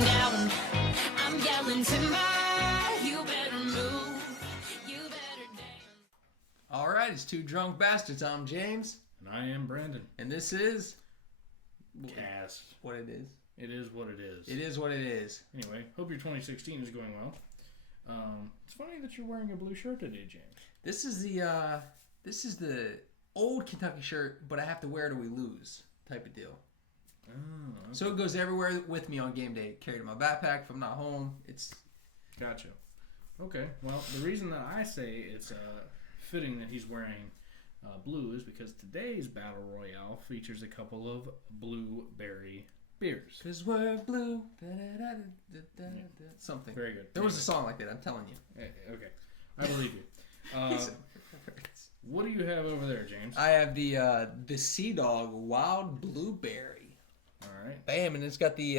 going down. I'm yelling timber. You better move. You better dance. All right, it's Two Drunk Bastards. I'm James, And I am Brandon. and this is Cast. what it is. It is what it is. It is what it is. Anyway, hope your 2016 is going well. It's funny that you're wearing a blue shirt today, James. This is the old Kentucky shirt, but I have to wear it or we lose type of deal. Oh, okay. So it goes everywhere with me on game day. Carry it in my backpack if I'm not home. It's Gotcha. Okay, well, the reason that I say it's fitting that he's wearing blue is because today's Battle Royale features a couple of blueberry beers. because we're blue. Da-da-da-da-da-da-da. Something. Very good. There was a song like that. I'm telling you. Okay, I believe you. What do you have over there, James? I have the Sea Dog Wild Blueberry. All right. Bam, and it's got the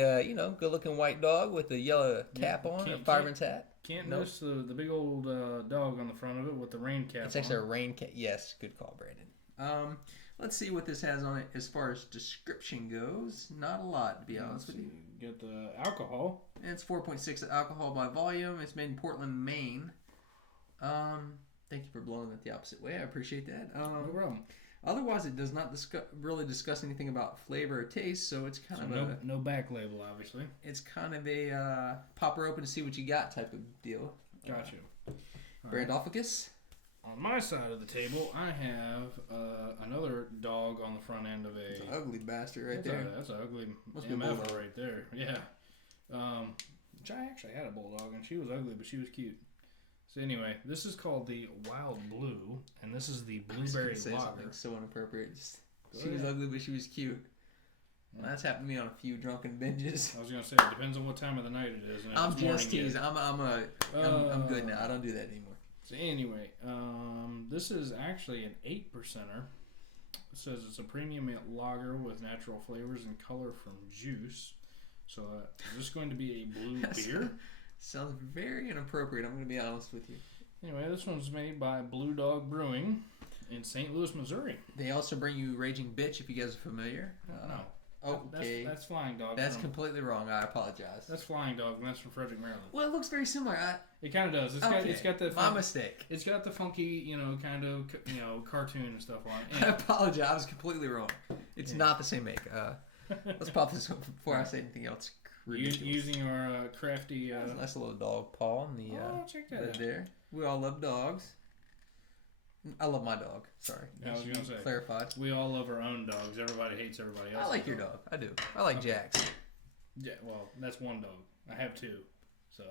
good-looking white dog with the yellow cap on, and a fireman's hat. Can't Nope. miss the big old dog on the front of it with the rain cap. It's actually a rain cap. Yes, good call, Brandon. Let's see what this has on it as far as description goes. Not a lot, to be honest with you. Get the alcohol. And it's 4.6 alcohol by volume. It's made in Portland, Maine. Thank you for blowing it the opposite way. I appreciate that. No problem. Otherwise, it does not really discuss anything about flavor or taste, so it's kind So of no back label, obviously. it's kind of a pop her open to see what you got type of deal. Got you. Brandophicus. On my side of the table, I have another dog on the front end of a. It's an ugly bastard right there. That's an ugly Must be a MF bulldog. right there. Yeah. Which I actually had a bulldog, and she was ugly, but she was cute. So anyway, this is called the Wild Blue, and this is the I was gonna blueberry say lager. something so inappropriate. Go She was ahead. ugly, but she was cute. Yeah. That's happened to me on a few drunken binges. I was gonna say it depends on what time of the night it is. And if I'm it's morning just yet. teasing. I'm good now. I don't do that anymore. So anyway, this is actually an 8%er. It says it's a premium lager with natural flavors and color from juice. So is this going to be a blue beer? Sounds very inappropriate. I'm going to be honest with you. Anyway, this one's made by Blue Dog Brewing in St. Louis, Missouri. They also bring you Raging Bitch if you guys are familiar. No, Okay. that's Flying Dog. That's from, completely wrong. I apologize. that's Flying Dog, and that's from Frederick, Maryland. Well, it looks very similar. It kind of does. It's got the My mistake. It's got the funky, kind of cartoon and stuff on it. I apologize. I was completely wrong. It's not the same make. Let's pop this up before I say anything else. Ridiculous. Using our crafty. Nice little dog paw on the check that out. there. We all love dogs. I love my dog. Sorry. Yeah, I was gonna say. Clarified. We all love our own dogs. Everybody hates everybody else. I like your dog. I do. I like Jax. Yeah, well, that's one dog. I have two, so.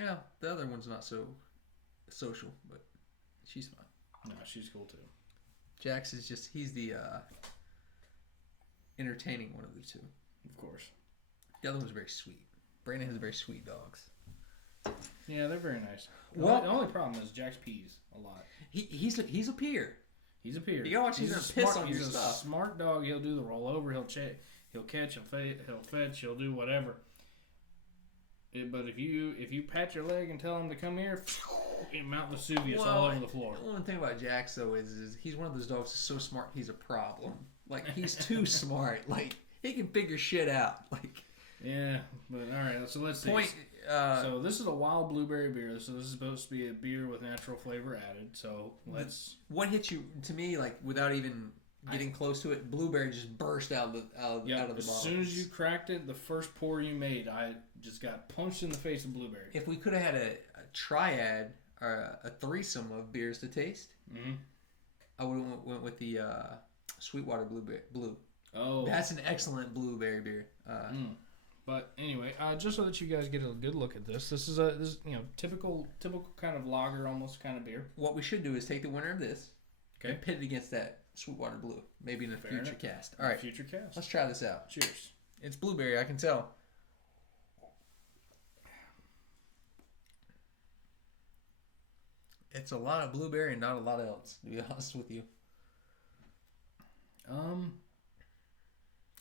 Yeah, the other one's not so social, but she's fine. No, she's cool too. Jax is just, he's the entertaining one of the two. Of course. The other one's very sweet. Brandon has very sweet dogs. Yeah, they're very nice. Well- The only problem is Jax pees a lot. He's a peer. He's a peer. You gotta watch, he's gonna piss on your He's a stuff. smart dog. He'll do the rollover. He'll check. He'll catch. He'll fetch. He'll do whatever. But if you pat your leg and tell him to come here, Mount Vesuvius all over the floor. The one thing about Jax though is he's one of those dogs that's so smart he's a problem. Like he's too smart. Like he can figure shit out. Like Yeah, but all right. So let's see. point. So this is a wild blueberry beer. So this is supposed to be a beer with natural flavor added. So let's. What hit you to me like without even getting close to it? Blueberry just burst out of the bottle. As soon as you cracked it, the first pour you made, I just got punched in the face with blueberry. If we could have had a triad or a threesome of beers to taste, I would have went with the Sweetwater Blue. Oh, That's an excellent blueberry beer. But anyway, just so that you guys get a good look at this is typical kind of lager, almost kind of beer. What we should do is take the winner of this Okay. and pit it against that Sweetwater Blue, maybe in a future enough. cast. All right, Future cast. let's try this out. Cheers. It's blueberry, I can tell. It's a lot of blueberry and not a lot else, to be honest with you.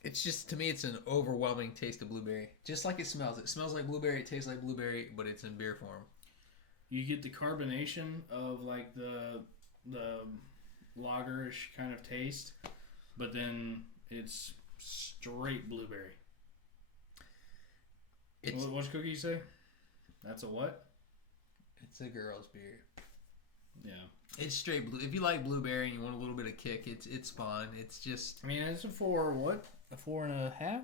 It's just, to me, it's an overwhelming taste of blueberry. Just like it smells. It smells like blueberry, it tastes like blueberry, but it's in beer form. You get the carbonation of like the lagerish kind of taste, but then it's straight blueberry. It's What's Cookie say? That's a what? it's a girl's beer. Yeah. It's straight blue. If you like blueberry and you want a little bit of kick, it's fun. It's just I mean, it's a 4 what? A 4.5?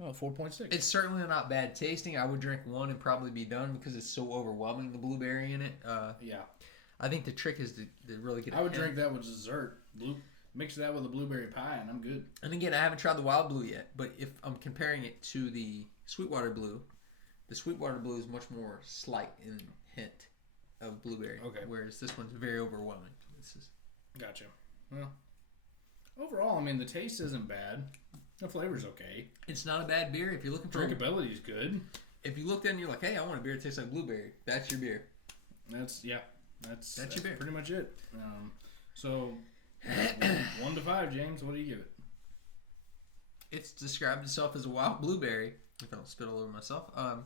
Oh, 4.6. it's certainly not bad tasting. I would drink one and probably be done because it's so overwhelming, the blueberry in it. Yeah. I think the trick is to really get. I would drink that with dessert. Mix that with a blueberry pie, and I'm good. And again, I haven't tried the wild blue yet, but if I'm comparing it to the Sweetwater blue, the Sweetwater blue is much more slight in hint of blueberry. Okay. Whereas this one's very overwhelming. This is. Gotcha. Well, overall, I mean, the taste isn't bad. The flavor's okay. It's not a bad beer if you're looking for. Drinkability is good. If you looked at it and you're like, hey, I want a beer that tastes like blueberry, that's your beer. That's your beer. Pretty much it. So 1 to 5, James. What do you give it? It's described itself as a wild blueberry. If I don't spit all over myself, I'm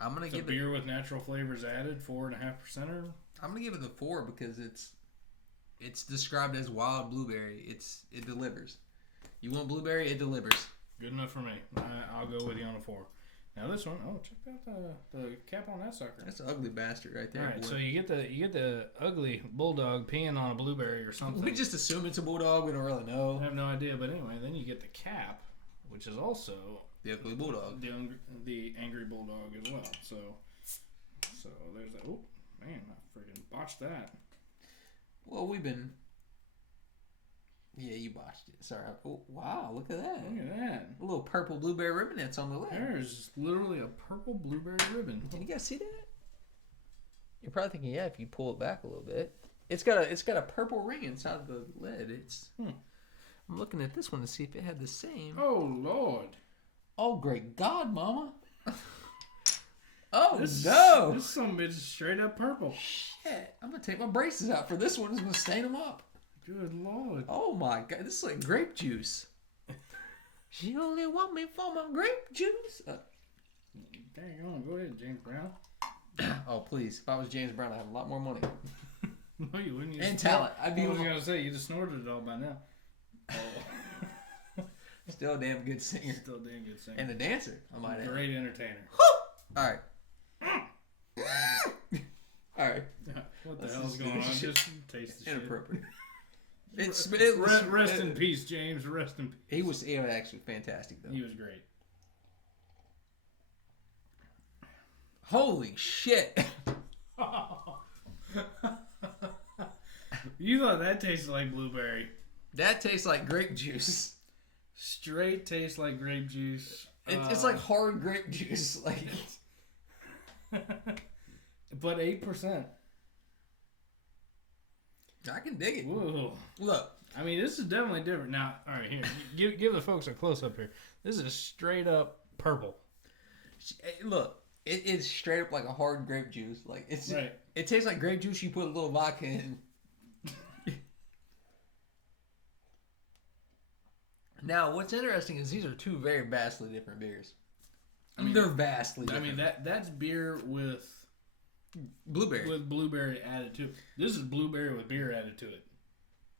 gonna It's a give beer with natural flavors added, 4.5%. I'm gonna give it a 4 because it's described as wild blueberry. It delivers. You want blueberry, it delivers. Good enough for me. I'll go with you on a 4. Now this one, check out the cap on that sucker. That's an ugly bastard right there. All right, boy. so you get the ugly bulldog peeing on a blueberry or something. We just assume it's a bulldog. We don't really know. I have no idea, but anyway, then you get the cap, which is also The ugly bulldog. the angry bulldog as well. So there's that. Oh man, I freaking botched that. Well, we've been. Yeah, you botched it. Sorry. Oh, wow, look at that. Look at that. A little purple blueberry ribbon that's on the lid. There's literally a purple blueberry ribbon. Can you guys see that? You're probably thinking, yeah, if you pull it back a little bit. It's got a purple ring inside of the lid. It's. I'm looking at this one to see if it had the same. Oh Lord. Oh, great God, Mama. Oh, This some bitch is straight up purple. Shit. I'm going to take my braces out for this one. It's going to stain them up. Good Lord. Oh, my God. This is like grape juice. She only want me for my grape juice. Dang on, go ahead, James Brown. Oh, please. If I was James Brown, I'd have a lot more money. No, you wouldn't. You And just talent. I'd be I was gonna say you just snorted it all by now. Oh. still a damn good singer. Still a damn good singer. And a dancer, I might add. Great entertainer. All right. All right. What the Let's hell's just going do on? this shit. Just taste the shit. Inappropriate. Rest in peace, James. Rest in peace. He was actually fantastic, though. He was great. Holy shit. You thought that tasted like blueberry. That tastes like grape juice. Straight tastes like grape juice. It's like hard grape juice. Like, but 8%. I can dig it. Whoa. Look. I mean, this is definitely different. Now, all right, here, give the folks a close up here. This is straight up purple. Look. It's straight up like a hard grape juice. Like it's right. It tastes like grape juice. You put a little vodka in. Now, what's interesting is these are two very vastly different beers. I mean, they're vastly different. I mean, that's beer with blueberry. with blueberry added to it. This is blueberry with beer added to it.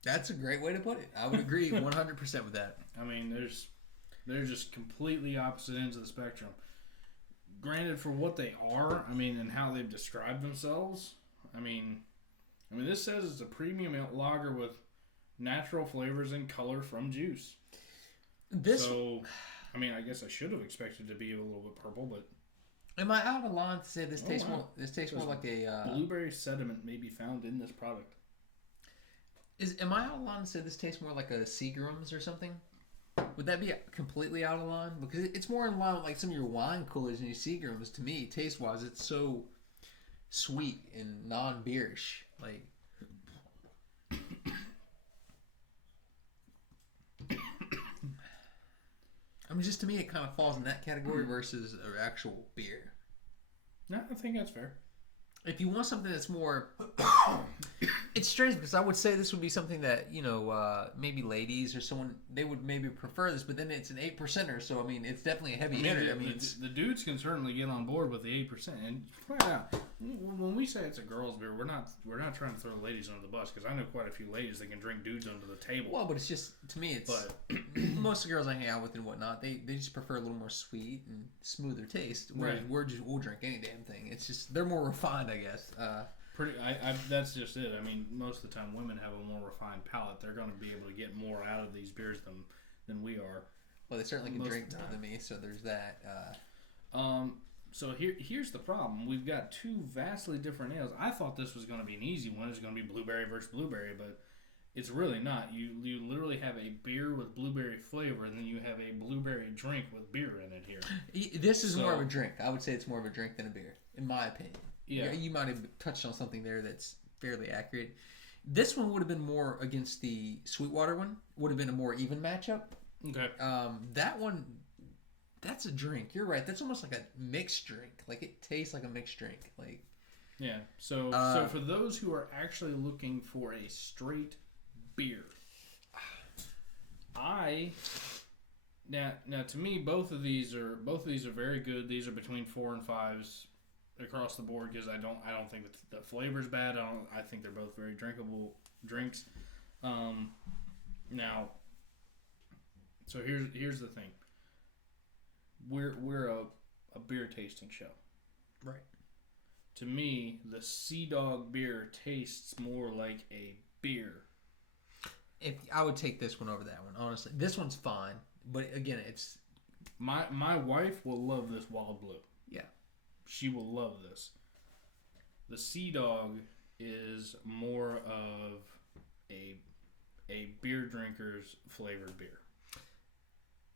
That's a great way to put it. I would agree 100% with that. I mean, they're just completely opposite ends of the spectrum. Granted, for what they are, I mean, and how they've described themselves, I mean, this says it's a premium lager with natural flavors and color from juice. So, I mean, I guess I should have expected it to be a little bit purple, but am I out of line to say this tastes wow. more? This tastes more like a blueberry sediment may be found in this product. Am I out of line to say this tastes more like a Seagram's or something? Would that be completely out of line? Because it's more in line with like some of your wine coolers and your Seagrams. To me, taste wise, it's so sweet and non-beerish. Like, I mean, just to me, it kind of falls in that category versus an actual beer. No, I think that's fair. If you want something that's more It's strange because I would say this would be something that, maybe ladies or someone, they would maybe prefer this, but then it's an 8%er, so I mean, it's definitely a heavy hitter. The dudes can certainly get on board with the 8%. And point out, when we say it's a girls' beer, we're not trying to throw ladies under the bus, because I know quite a few ladies that can drink dudes under the table. Well, but it's just, to me, it's most of the girls I hang out with and whatnot, they just prefer a little more sweet and smoother taste, whereas Right. we'll drink any damn thing. It's just, they're more refined, I guess. That's just it. I mean, most of the time, women have a more refined palate. They're going to be able to get more out of these beers than we are. Well, they certainly can Most drink of the more time. than me, so there's that. So here's the problem. We've got two vastly different ales. I thought this was going to be an easy one. It's going to be blueberry versus blueberry, but it's really not. You literally have a beer with blueberry flavor, and then you have a blueberry drink with beer in it here. This is more of a So- drink. I would say it's more of a drink than a beer, in my opinion. Yeah. You might have touched on something there that's fairly accurate. This one would have been more against the Sweetwater one. Would have been a more even matchup. Okay. That one, that's a drink. You're right. That's almost like a mixed drink. Like it tastes like a mixed drink. Like Yeah. So for those who are actually looking for a straight beer, now to me both of these are very good. These are between 4 and 5s across the board, because I don't think that the flavor's bad. I think they're both very drinkable drinks. Now, so here's the thing. We're a beer tasting show. right. To me, the Sea Dog beer tastes more like a beer. If I would take this one over that one, honestly. This one's fine, but again, it's My wife will love this Wild Blue. yeah. She will love this. The Sea Dog is more of a beer drinker's flavored beer.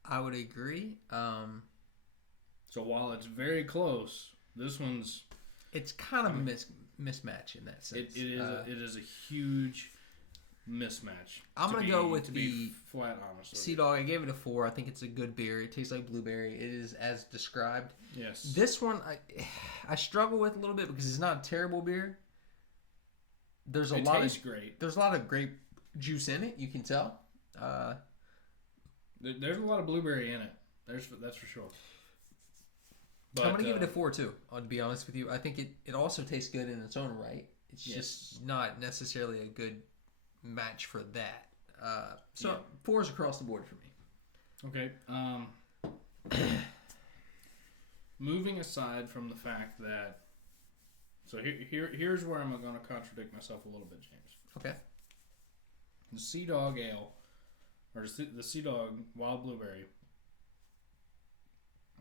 I would agree. So while it's very close, this one's It's kind of a mismatch in that sense. it is a huge mismatch. I'm gonna go with to be the flat honest. with Sea you. Dog. I gave it a 4. I think it's a good beer. It tastes like blueberry. It is as described. Yes. This one I struggle with a little bit because it's not a terrible beer. There's a It lot tastes of great. there's a lot of grape juice in it. You can tell. There's a lot of blueberry in it. That's for sure. But, I'm gonna give it a 4 too. To be honest with you, I think it also tastes good in its own right. It's Yes. just not necessarily a good match for that. So Yeah. 4s across the board for me. Okay. Moving aside from the fact that, so here's where I'm going to contradict myself a little bit, James. Okay. The Sea Dog Ale, or the Sea Dog Wild Blueberry,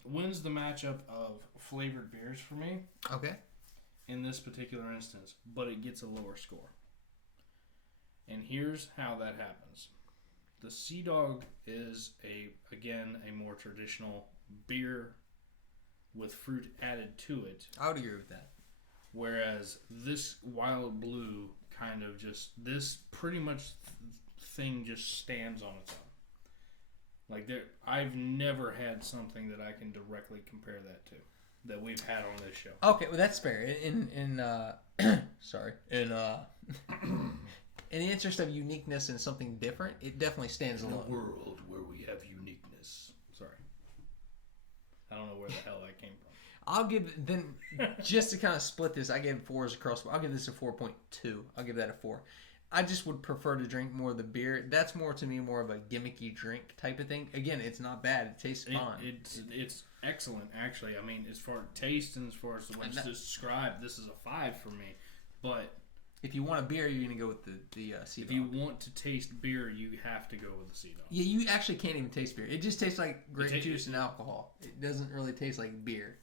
wins the matchup of flavored beers for me Okay. in this particular instance, but it gets a lower score. And here's how that happens. The Sea Dog is a more traditional beer with fruit added to it, I would agree with that. whereas this Wild Blue kind of this pretty much thing just stands on its own. Like I've never had something that I can directly compare that to that we've had on this show. Okay, well that's fair. Sorry. In the interest of uniqueness and something different, it definitely stands In a alone. world where we have uniqueness. Sorry. I don't know where the hell that came from. I'll give then just to kind of split this. I gave 4s across. I'll give this a 4.2. I'll give that a 4. I just would prefer to drink more of the beer. That's more to me more of a gimmicky drink type of thing. Again, it's not bad. It tastes fine. It's excellent, actually. I mean, as far as taste and as far as what's described, this is a 5 for me. But if you want a beer, you're gonna go with the Sea if Dog. you want to taste beer, you have to go with the Sea Dog. Yeah, you actually can't even taste beer. It just tastes like grape ta- juice and alcohol. It doesn't really taste like beer.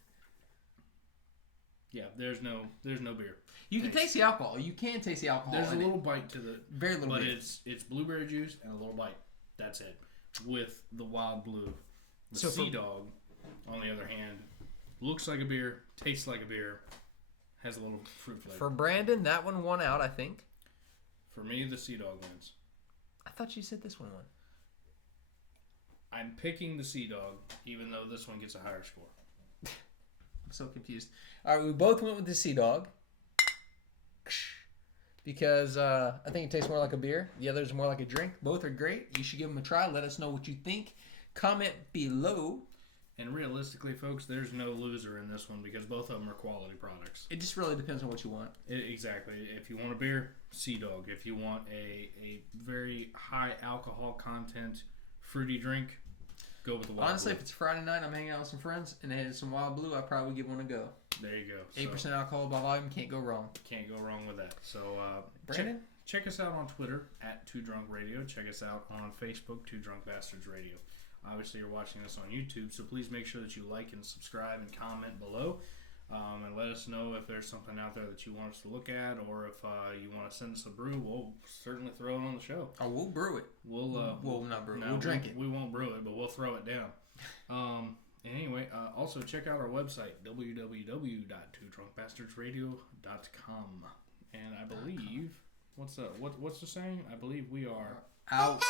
Yeah, there's no beer. You can taste the alcohol. You can taste the alcohol. There's a in it. little bite to the, Very little but bit. it's blueberry juice and a little bite. That's it. With the Wild Blue, the So Sea Dog, on the other hand, looks like a beer, tastes like a beer, has a little fruit flavor. For Brandon, that one won out, I think. For me, the Sea Dog wins. I thought you said this one won. I'm picking the Sea Dog, even though this one gets a higher score. I'm so confused. All right, we both went with the Sea Dog. because I think it tastes more like a beer. The other is more like a drink. Both are great. You should give them a try. Let us know what you think. Comment below. And realistically, folks, there's no loser in this one because both of them are quality products. It just really depends on what you want. Exactly. If you want a beer, Sea Dog. If you want a very high alcohol content fruity drink, go with the Wild Honestly, Blue. if it's Friday night, I'm hanging out with some friends, and they had some Wild Blue, I'd probably give one a go. There you go. 8% alcohol by volume, can't go wrong. Can't go wrong with that. So, Brandon? check us out on Twitter at Two Drunk Radio. Check us out on Facebook, Two Drunk Bastards Radio. Obviously, you're watching this on YouTube, so please make sure that you like and subscribe and comment below. And let us know if there's something out there that you want us to look at, or if you want to send us a brew. We'll certainly throw it on the show. Oh, we'll brew it. We'll not brew it. no, We'll drink it. We won't brew it, but we'll throw it down. Anyway, also check out our website, www.twodrunkbastardsradio.com. And I believe, what's the saying? I believe we are Out.